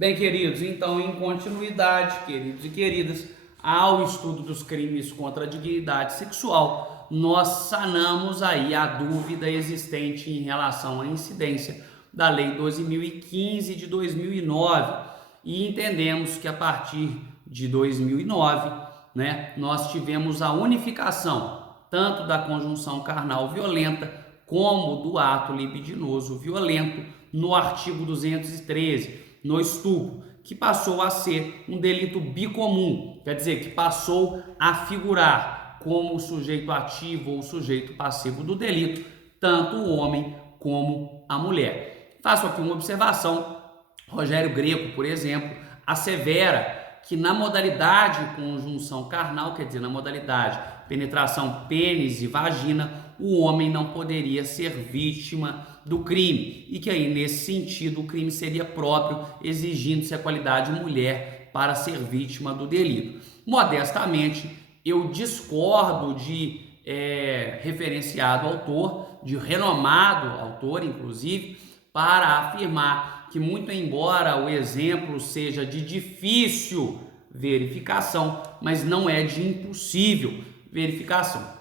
Bem, queridos, então, em continuidade, queridos e queridas, ao estudo dos crimes contra a dignidade sexual, nós sanamos aí a dúvida existente em relação à incidência da Lei 12.015 de 2009 e entendemos que a partir de 2009, né, nós tivemos a unificação tanto da conjunção carnal violenta como do ato libidinoso violento no artigo 213, no estupro, que passou a ser um delito bicomum, quer dizer, que passou a figurar como o sujeito ativo ou o sujeito passivo do delito, tanto o homem como a mulher. Faço aqui uma observação. Rogério Greco, por exemplo, assevera que na modalidade conjunção carnal, quer dizer, na modalidade penetração pênis e vagina, o homem não poderia ser vítima do crime e que aí, nesse sentido, o crime seria próprio, exigindo-se a qualidade mulher para ser vítima do delito. Modestamente, eu discordo de referenciado autor, de renomado autor, inclusive, para afirmar que, muito embora o exemplo seja de difícil verificação, mas não é de impossível verificação.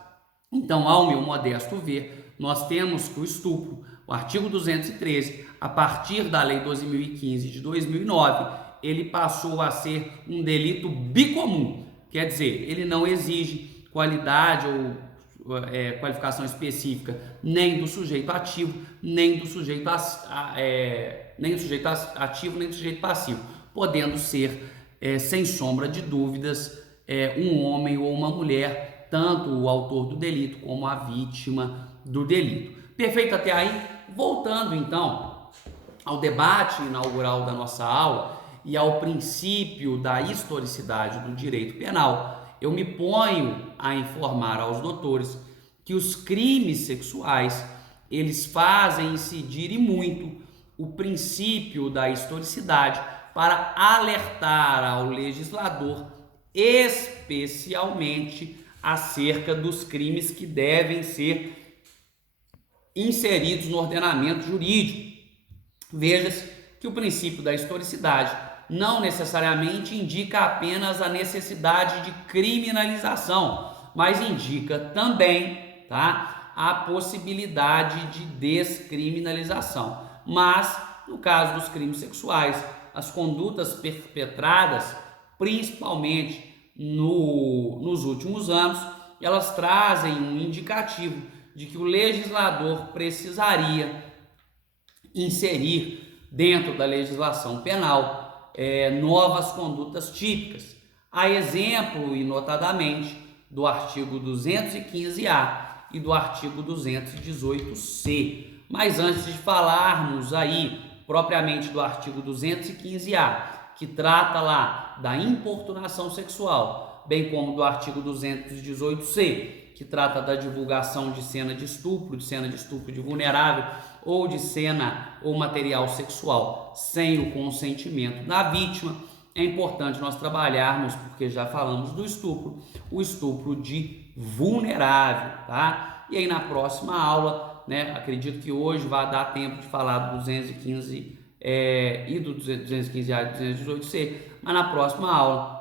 Então, ao meu modesto ver, nós temos que o estupro, o artigo 213, a partir da Lei 12.015 de 2009, ele passou a ser um delito bicomum, quer dizer, ele não exige qualidade ou qualificação específica nem do sujeito ativo, nem do sujeito ativo, nem do sujeito passivo, podendo ser, sem sombra de dúvidas, um homem ou uma mulher, tanto o autor do delito como a vítima do delito. Perfeito até aí? Voltando então ao debate inaugural da nossa aula e ao princípio da historicidade do direito penal, eu me ponho a informar aos doutores que os crimes sexuais, eles fazem incidir e muito o princípio da historicidade para alertar ao legislador especialmente acerca dos crimes que devem ser inseridos no ordenamento jurídico. Veja-se que o princípio da historicidade não necessariamente indica apenas a necessidade de criminalização, mas indica também, tá, a possibilidade de descriminalização. Mas, no caso dos crimes sexuais, as condutas perpetradas, principalmente nos últimos anos, elas trazem um indicativo de que o legislador precisaria inserir dentro da legislação penal novas condutas típicas, a exemplo e notadamente do artigo 215-A e do artigo 218-C. Mas antes de falarmos aí propriamente do artigo 215-A, que trata lá da importunação sexual, bem como do artigo 218-C, que trata da divulgação de cena de estupro de vulnerável ou de cena ou material sexual sem o consentimento da vítima, é importante nós trabalharmos, porque já falamos do estupro, o estupro de vulnerável, tá? E aí na próxima aula, né, acredito que hoje vai dar tempo de falar do 215 e do 215A e do 218C, mas na próxima aula,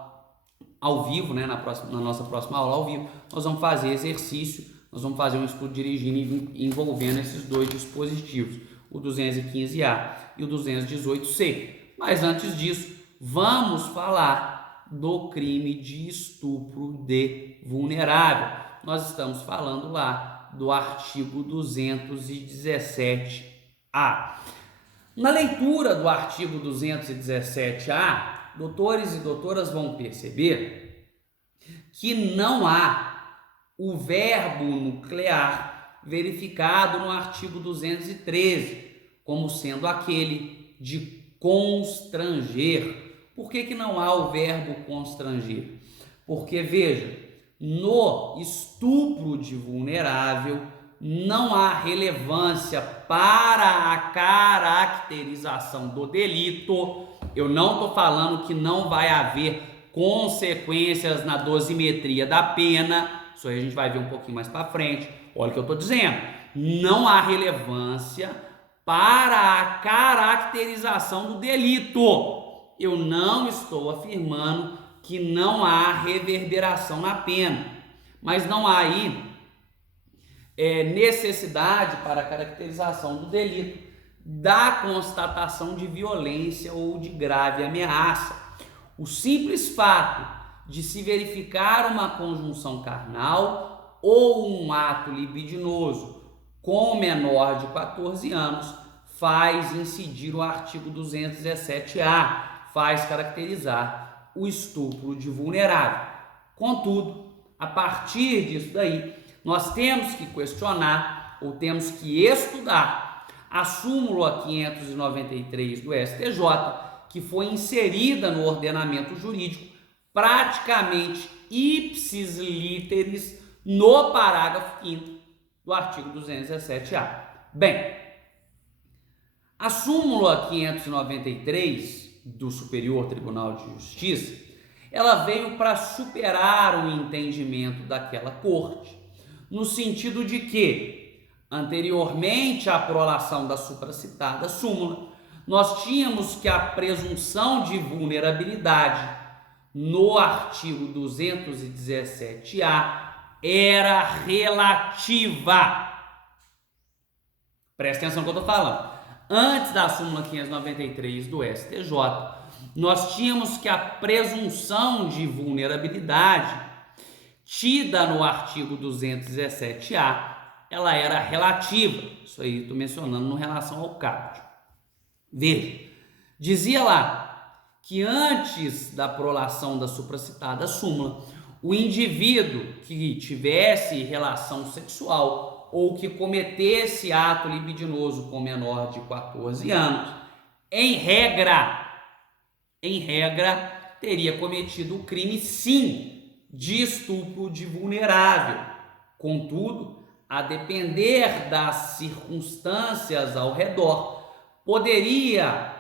ao vivo, né, na nossa próxima aula ao vivo, nós vamos fazer exercício, nós vamos fazer um estudo dirigindo envolvendo esses dois dispositivos, o 215A e o 218C. Mas antes disso, vamos falar do crime de estupro de vulnerável. Nós estamos falando lá do artigo 217A. Na leitura do artigo 217A, doutores e doutoras vão perceber que não há o verbo nuclear verificado no artigo 213 como sendo aquele de constranger. Por que não há o verbo constranger? Porque, veja, no estupro de vulnerável não há relevância para a caracterização do delito. Eu não estou falando que não vai haver consequências na dosimetria da pena, isso aí a gente vai ver um pouquinho mais para frente. Olha o que eu estou dizendo, não há relevância para a caracterização do delito. eu não estou afirmando que não há reverberação na pena, mas não há aí necessidade para a caracterização do delito da constatação de violência ou de grave ameaça. O simples fato de se verificar uma conjunção carnal ou um ato libidinoso com menor de 14 anos faz incidir o artigo 217-A, faz caracterizar o estupro de vulnerável. Contudo, a partir disso daí, nós temos que questionar ou temos que estudar a súmula 593 do STJ, que foi inserida no ordenamento jurídico praticamente ipsis literis no parágrafo 5º do artigo 217-A. Bem, a súmula 593 do Superior Tribunal de Justiça, ela veio para superar o entendimento daquela corte, no sentido de que, anteriormente à prolação da supracitada súmula, nós tínhamos que a presunção de vulnerabilidade no artigo 217-A era relativa. Presta atenção no que eu estou falando. Antes da súmula 593 do STJ, nós tínhamos que a presunção de vulnerabilidade tida no artigo 217-A, ela era relativa. Isso aí estou mencionando em relação ao caput. Veja, dizia lá que antes da prolação da supracitada súmula, o indivíduo que tivesse relação sexual ou que cometesse ato libidinoso com menor de 14 anos, em regra, teria cometido o crime, sim, de estupro de vulnerável. Contudo, a depender das circunstâncias ao redor, poderia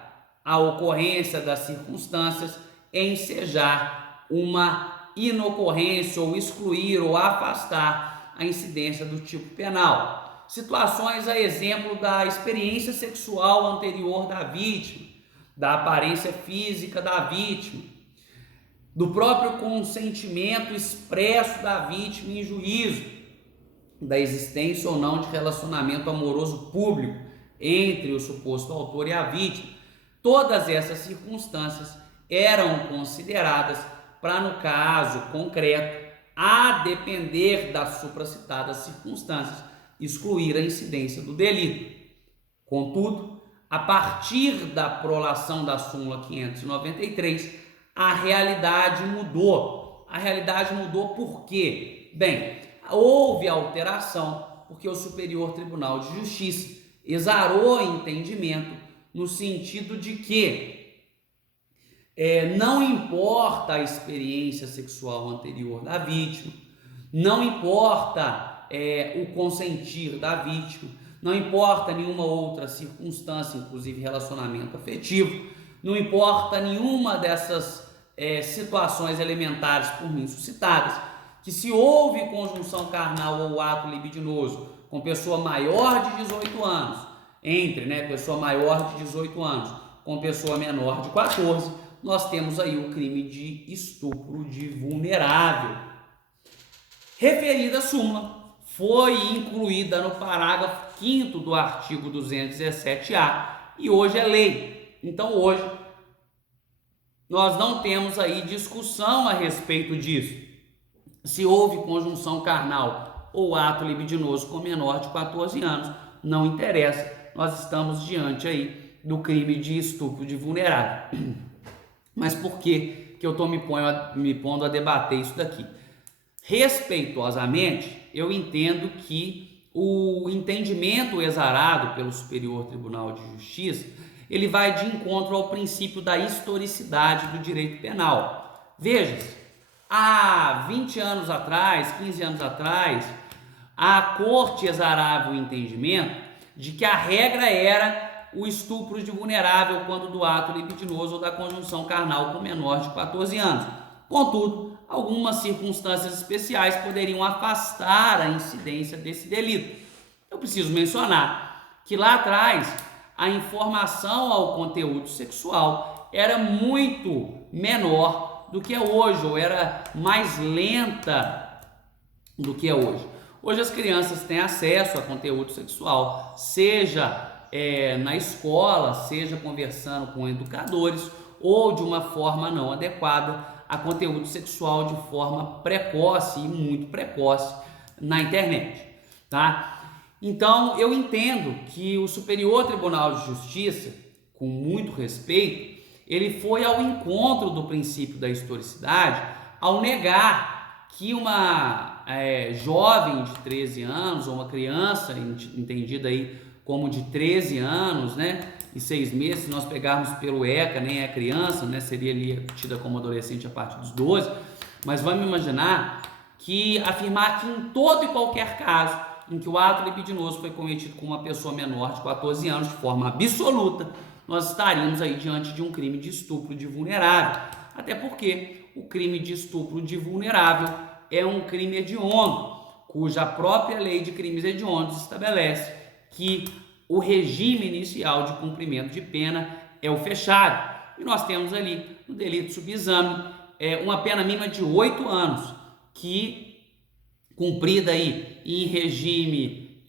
a ocorrência das circunstâncias ensejar uma inocorrência ou excluir ou afastar a incidência do tipo penal. Situações a exemplo da experiência sexual anterior da vítima, da aparência física da vítima, do próprio consentimento expresso da vítima em juízo, da existência ou não de relacionamento amoroso público entre o suposto autor e a vítima. Todas essas circunstâncias eram consideradas para, no caso concreto, a depender das supracitadas circunstâncias, excluir a incidência do delito. Contudo, a partir da prolação da súmula 593, a realidade mudou. A realidade mudou por quê? Bem, houve alteração porque o Superior Tribunal de Justiça exarou entendimento no sentido de que não importa a experiência sexual anterior da vítima, não importa o consentir da vítima, não importa nenhuma outra circunstância, inclusive relacionamento afetivo, não importa nenhuma dessas situações elementares por mim suscitadas, que se houve conjunção carnal ou ato libidinoso com pessoa maior de 18 anos, pessoa maior de 18 anos com pessoa menor de 14, nós temos aí o crime de estupro de vulnerável. Referida súmula foi incluída no parágrafo 5º do artigo 217-A e hoje é lei. Então hoje nós não temos aí discussão a respeito disso. Se houve conjunção carnal ou ato libidinoso com menor de 14 anos, não interessa. Nós estamos diante aí do crime de estupro de vulnerável. Mas por que eu estou me pondo a debater isso daqui? Respeitosamente, eu entendo que o entendimento exarado pelo Superior Tribunal de Justiça, ele vai de encontro ao princípio da historicidade do direito penal. Veja, há 20 anos atrás, 15 anos atrás, a Corte exarava o entendimento de que a regra era o estupro de vulnerável quando do ato libidinoso ou da conjunção carnal com menor de 14 anos. Contudo, algumas circunstâncias especiais poderiam afastar a incidência desse delito. Eu preciso mencionar que lá atrás a informação ao conteúdo sexual era muito menor do que é hoje, ou era mais lenta do que é hoje. Hoje as crianças têm acesso a conteúdo sexual, seja na escola, seja conversando com educadores, ou de uma forma não adequada a conteúdo sexual de forma precoce e muito precoce na internet, tá? Então eu entendo que o Superior Tribunal de Justiça, com muito respeito, ele foi ao encontro do princípio da historicidade ao negar que uma jovem de 13 anos, ou uma criança entendida aí como de 13 anos, né, e 6 meses, se nós pegarmos pelo ECA, nem é criança, né, seria ali tida como adolescente a partir dos 12, mas vamos imaginar que afirmar que em todo e qualquer caso em que o ato libidinoso foi cometido com uma pessoa menor de 14 anos de forma absoluta, nós estaríamos aí diante de um crime de estupro de vulnerável, até porque o crime de estupro de vulnerável é um crime hediondo, cuja própria lei de crimes hediondos estabelece que o regime inicial de cumprimento de pena é o fechado. E nós temos ali, no delito subexame, uma pena mínima de 8 anos, que, cumprida aí em regime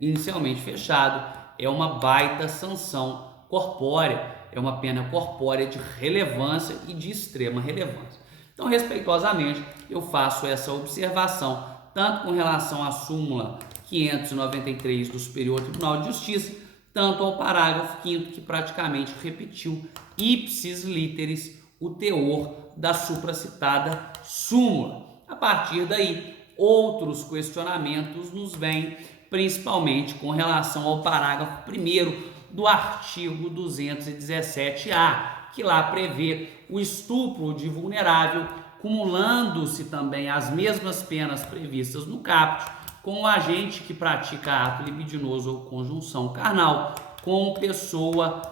inicialmente fechado, é uma baita sanção corpórea, é uma pena corpórea de relevância e de extrema relevância. Então, respeitosamente, eu faço essa observação, tanto com relação à súmula 593 do Superior Tribunal de Justiça, tanto ao parágrafo 5º, que praticamente repetiu ipsis literis o teor da supracitada súmula. A partir daí, outros questionamentos nos vêm, principalmente com relação ao parágrafo 1º do artigo 217-A, que lá prevê o estupro de vulnerável, cumulando-se também as mesmas penas previstas no caput, com o agente que pratica ato libidinoso ou conjunção carnal com pessoa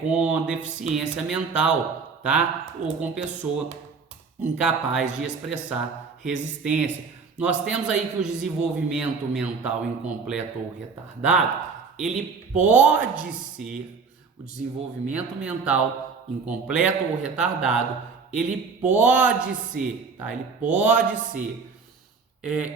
com deficiência mental, tá? Ou com pessoa incapaz de expressar resistência. Nós temos aí que o desenvolvimento mental incompleto ou retardado, ele pode ser, o desenvolvimento mental incompleto ou retardado, ele pode ser, tá? Ele pode ser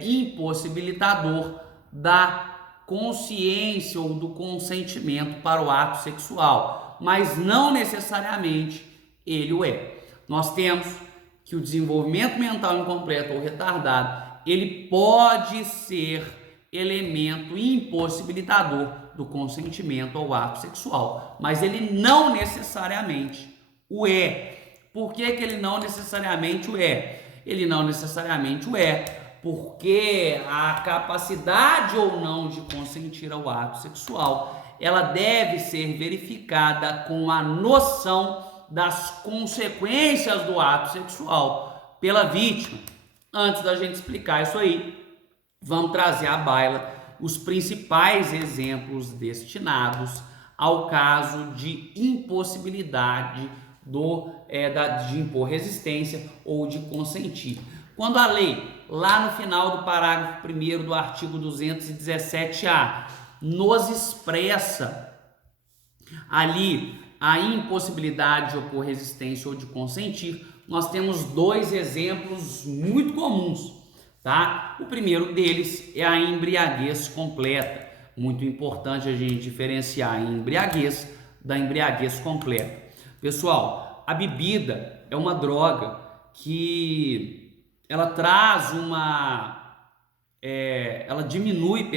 impossibilitador da consciência ou do consentimento para o ato sexual, mas não necessariamente ele o é. Nós temos que o desenvolvimento mental incompleto ou retardado, ele pode ser elemento impossibilitador do consentimento ao ato sexual, mas ele não necessariamente o é. Por que ele não necessariamente o é? Ele não necessariamente o é porque a capacidade ou não de consentir ao ato sexual, ela deve ser verificada com a noção das consequências do ato sexual pela vítima. Antes da gente explicar isso aí, vamos trazer à baila os principais exemplos destinados ao caso de impossibilidade de impor resistência ou de consentir. Quando a lei, lá no final do parágrafo 1º do artigo 217-A, nos expressa ali a impossibilidade de opor resistência ou de consentir, nós temos dois exemplos muito comuns, tá? O primeiro deles é a embriaguez completa. Muito importante a gente diferenciar a embriaguez da embriaguez completa. Pessoal, a bebida é uma droga que ela traz ela diminui,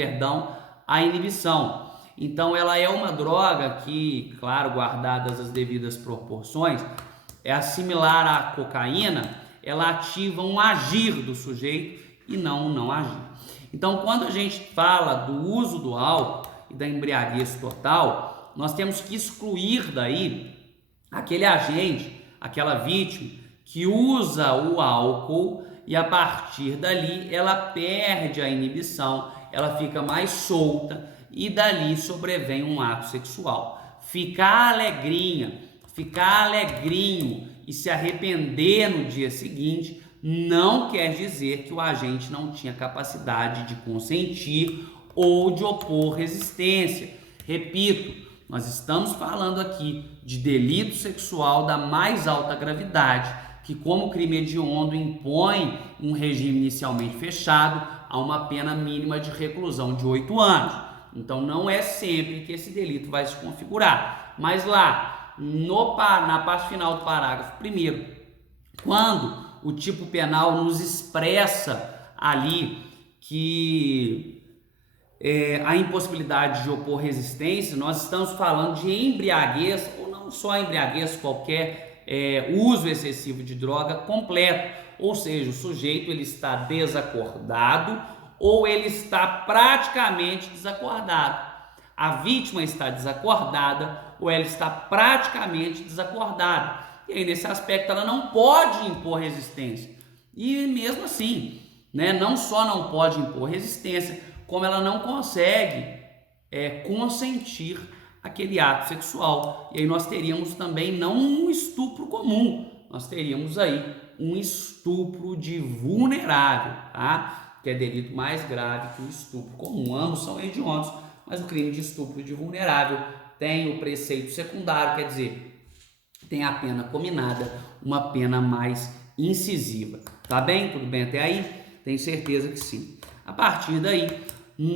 a inibição. Então ela é uma droga que, claro, guardadas as devidas proporções, é similar à cocaína, ela ativa um agir do sujeito e não um não agir. Então quando a gente fala do uso do álcool e da embriaguez total, nós temos que excluir daí aquele agente, aquela vítima que usa o álcool e a partir dali ela perde a inibição, ela fica mais solta e dali sobrevém um ato sexual. Ficar alegrinha, ficar alegrinho e se arrepender no dia seguinte não quer dizer que o agente não tinha capacidade de consentir ou de opor resistência. Repito, nós estamos falando aqui de delito sexual da mais alta gravidade, que como crime hediondo impõe um regime inicialmente fechado a uma pena mínima de reclusão de 8 anos. Então não é sempre que esse delito vai se configurar. Mas lá, na parte final do parágrafo 1º, quando o tipo penal nos expressa ali que a impossibilidade de opor resistência, nós estamos falando de embriaguez, ou não só embriaguez, qualquer uso excessivo de droga completo, ou seja, o sujeito ele está desacordado ou ele está praticamente desacordado. A vítima está desacordada ou ela está praticamente desacordada. E aí, nesse aspecto, ela não pode impor resistência. E mesmo assim, né, não só não pode impor resistência, como ela não consegue consentir aquele ato sexual. E aí nós teríamos também não um estupro comum, nós teríamos aí um estupro de vulnerável, tá? Que é delito mais grave que o estupro comum. Ambos são hediondos, mas o crime de estupro de vulnerável tem o preceito secundário, quer dizer, tem a pena cominada, uma pena mais incisiva. Tá bem? Tudo bem até aí? Tenho certeza que sim. A partir daí,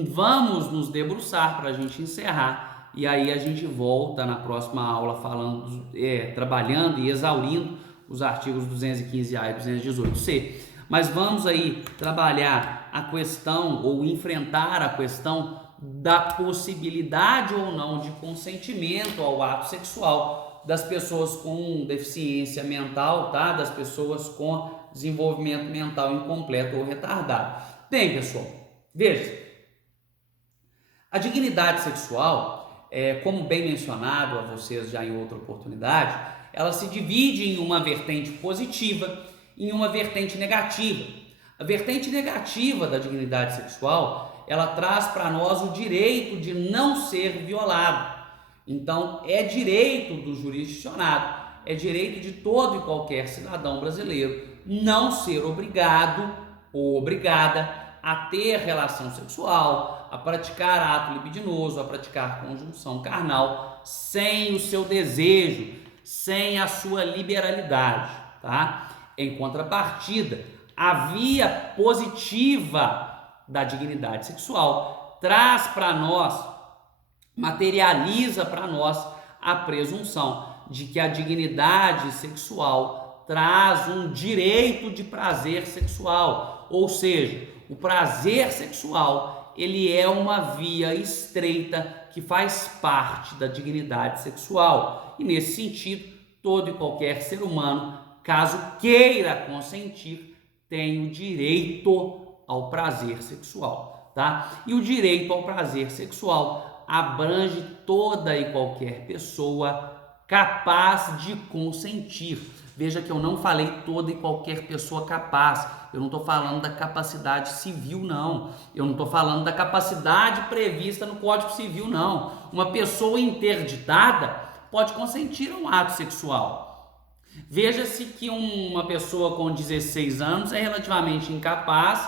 vamos nos debruçar para a gente encerrar e aí a gente volta na próxima aula falando, trabalhando e exaurindo os artigos 215A e 218C. Mas vamos aí trabalhar a questão ou enfrentar a questão da possibilidade ou não de consentimento ao ato sexual das pessoas com deficiência mental, tá? Das pessoas com desenvolvimento mental incompleto ou retardado. Bem, pessoal, veja, a dignidade sexual, como bem mencionado a vocês já em outra oportunidade, ela se divide em uma vertente positiva e em uma vertente negativa. A vertente negativa da dignidade sexual, ela traz para nós o direito de não ser violado. Então, é direito do jurisdicionado, é direito de todo e qualquer cidadão brasileiro não ser obrigado ou obrigada a ter relação sexual, a praticar ato libidinoso, a praticar conjunção carnal, sem o seu desejo, sem a sua liberalidade, tá? Em contrapartida, a via positiva da dignidade sexual traz para nós, materializa para nós a presunção de que a dignidade sexual traz um direito de prazer sexual, ou seja, o prazer sexual, ele é uma via estreita que faz parte da dignidade sexual. E nesse sentido, todo e qualquer ser humano, caso queira consentir, tem o direito ao prazer sexual, tá? E o direito ao prazer sexual abrange toda e qualquer pessoa capaz de consentir. Veja que eu não falei toda e qualquer pessoa capaz. Eu não estou falando da capacidade civil, não. Eu não estou falando da capacidade prevista no Código Civil, não. Uma pessoa interditada pode consentir a um ato sexual. Veja-se que uma pessoa com 16 anos é relativamente incapaz,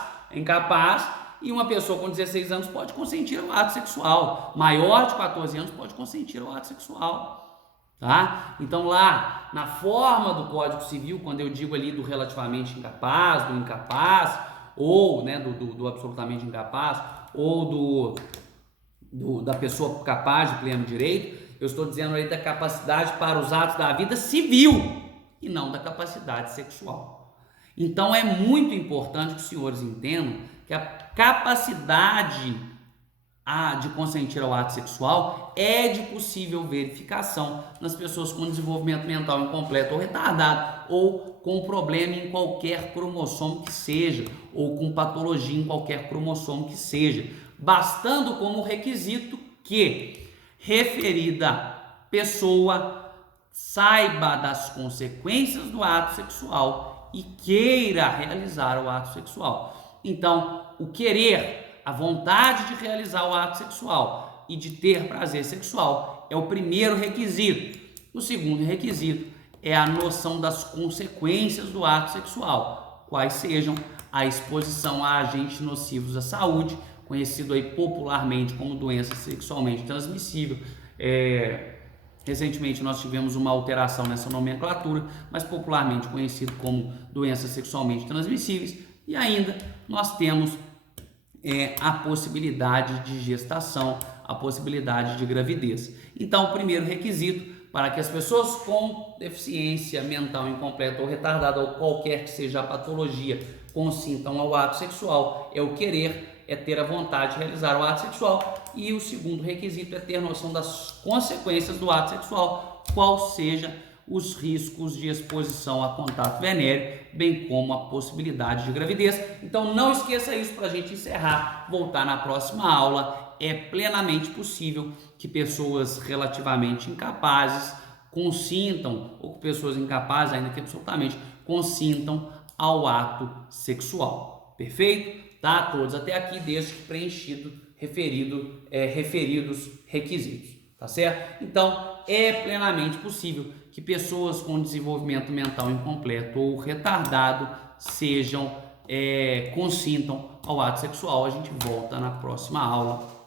e uma pessoa com 16 anos pode consentir ao ato sexual. Maior de 14 anos pode consentir ao ato sexual. Tá? Então lá, na forma do Código Civil, quando eu digo ali do relativamente incapaz, do incapaz, ou né, do absolutamente incapaz, ou da pessoa capaz de pleno direito, eu estou dizendo aí da capacidade para os atos da vida civil e não da capacidade sexual. Então é muito importante que os senhores entendam que a capacidade de consentir ao ato sexual é de possível verificação nas pessoas com desenvolvimento mental incompleto ou retardado, ou com problema em qualquer cromossomo que seja, ou com patologia em qualquer cromossomo que seja, bastando como requisito que referida pessoa saiba das consequências do ato sexual e queira realizar o ato sexual. Então, o querer, a vontade de realizar o ato sexual e de ter prazer sexual é o primeiro requisito. O segundo requisito é a noção das consequências do ato sexual, quais sejam a exposição a agentes nocivos à saúde, conhecido aí popularmente como doença sexualmente transmissível. Recentemente nós tivemos uma alteração nessa nomenclatura, mas popularmente conhecido como doenças sexualmente transmissíveis. E ainda nós temos a possibilidade de gestação, a possibilidade de gravidez. Então, o primeiro requisito para que as pessoas com deficiência mental incompleta ou retardada, ou qualquer que seja a patologia, consintam ao ato sexual é o querer, é ter a vontade de realizar o ato sexual. E o segundo requisito é ter noção das consequências do ato sexual, qual seja os riscos de exposição a contato venéreo, bem como a possibilidade de gravidez. Então não esqueça isso para a gente encerrar, voltar na próxima aula. É plenamente possível que pessoas relativamente incapazes consintam, ou pessoas incapazes, ainda que absolutamente, consintam ao ato sexual. Perfeito? Tá? Todos até aqui, desde que preenchido referidos requisitos. Tá certo? Então, é plenamente possível que pessoas com desenvolvimento mental incompleto ou retardado consintam ao ato sexual. A gente volta na próxima aula.